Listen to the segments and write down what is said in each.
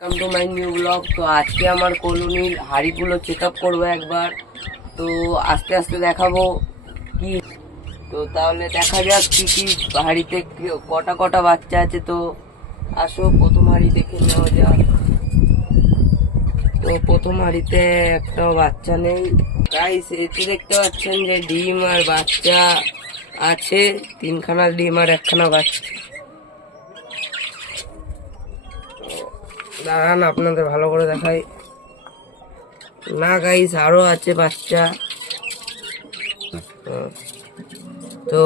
Welcome to my new blog তো আজকে আমার কলোনির হাড়িগুলো চেক আপ করব একবার। তো আস্তে আস্তে দেখাবো কি। তো তাহলে দেখা যাক কি কি হাড়িতে কটা কটা বাচ্চা আছে। তো আসো, প্রথম হাড়ি দেখে নেওয়া যাক। তো প্রথম হাড়িতে একটাও বাচ্চা নেই। গাইস এতে দেখতে পাচ্ছেন যে ডিম আর বাচ্চা আছে। তিনখানা ডিম আর একখানা বাচ্চা। দাঁড়ান আপনাদের ভালো করে দেখাই। না গাইস আরও আছে বাচ্চা। তো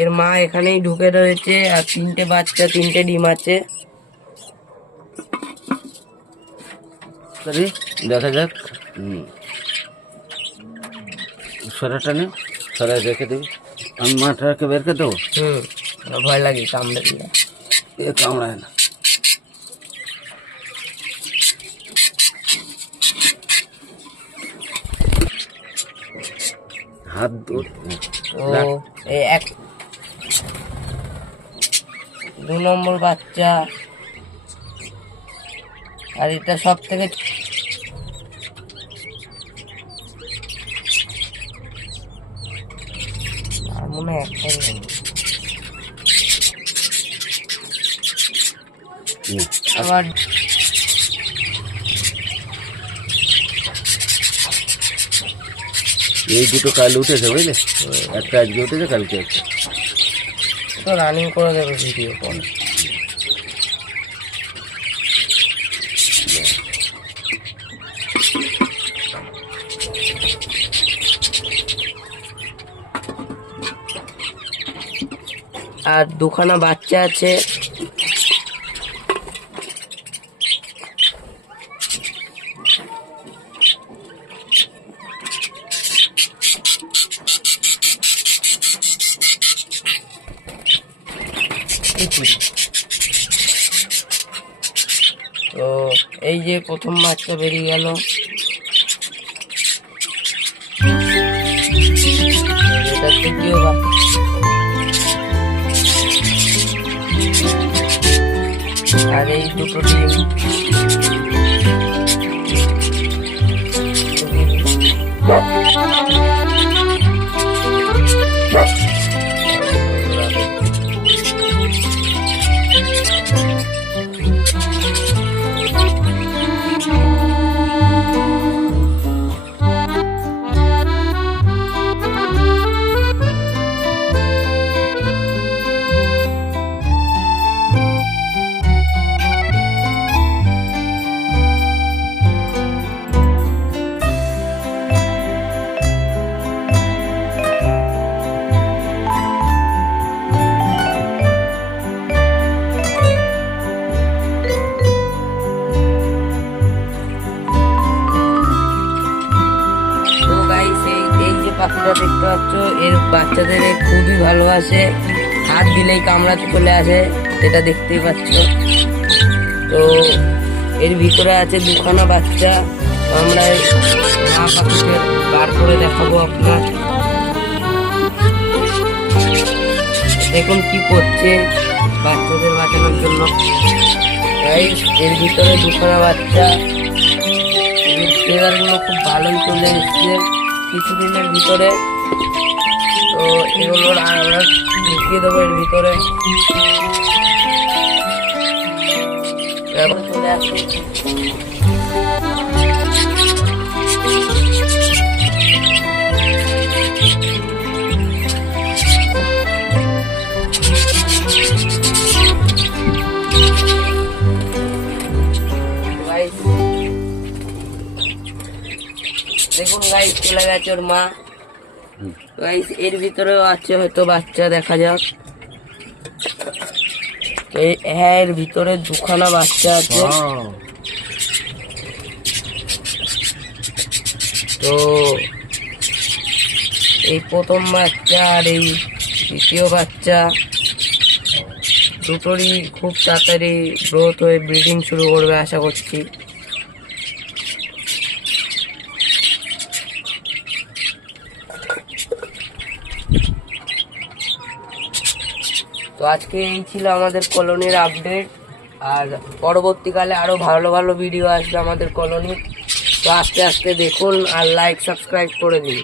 এর মা এখানেই ঢুকে রয়েছে আর তিনটে বাচ্চা তিনটে ডিম আছে। দেখা যাক। সরাটা নে সরাই রেখে দেবো আমি মাঠটাকে বের করে দেবো? হুম ভয় লাগে কামড়ে এ কামড়ায় না। হাত এক দু নম্বর বাচ্চা। আর এটা সব থেকে মনে একটাই। আবার এই দুটো কাল উঠেছে, বুঝলে? একটা আজকে উঠেছে, কালকে একটা রানিং করে দেবে ভিডিও কল আর দুখানা বাচ্চা আছে। চুরি। তো এই যে প্রথম বাচ্চা বেরিয়ে গেল এটা তৃতীয় আর এই দুটো ডিম পাখিটা দেখতে পাচ্ছ, এর বাচ্চাদের খুবই ভালোবাসে। হাত দিলেই কামড়াতে চলে আসে, এটা দেখতেই পাচ্ছ। তো এর ভিতরে আছে দুখানা বাচ্চা আমরা মা পাখিকে বার করে দেখাবো আপনার। দেখুন কি করছে বাচ্চাদের বাঁচানোর জন্য। এর ভিতরে দুখানা বাচ্চা। খুব ভালোই চলে এসছে। কিছুদিনের ভিতরে। তো এগুলো আমরা ঢুকিয়ে দেবো এর ভিতরে। চলে আসে। Guys, দেখুন গাইস চলে গেছে ওর মা। গাইস এর ভিতরেও আছে হয়তো বাচ্চা দেখা যাক। এই হ্যাঁ এর ভিতরে দুখানা বাচ্চা আছে। তো এই প্রথম বাচ্চা আর এই দ্বিতীয় বাচ্চা। দুটোরই খুব তাড়াতাড়ি গ্রোথ হয়ে ব্রিডিং শুরু করবে আশা করছি। তো আজকে এই ছিল আমাদের কলোনির আপডেট আর পরবর্তীকালে আরও ভালো ভালো ভিডিও আসবে আমাদের কলোনির। তো আস্তে আস্তে দেখুন আর লাইক সাবস্ক্রাইব করে দিন।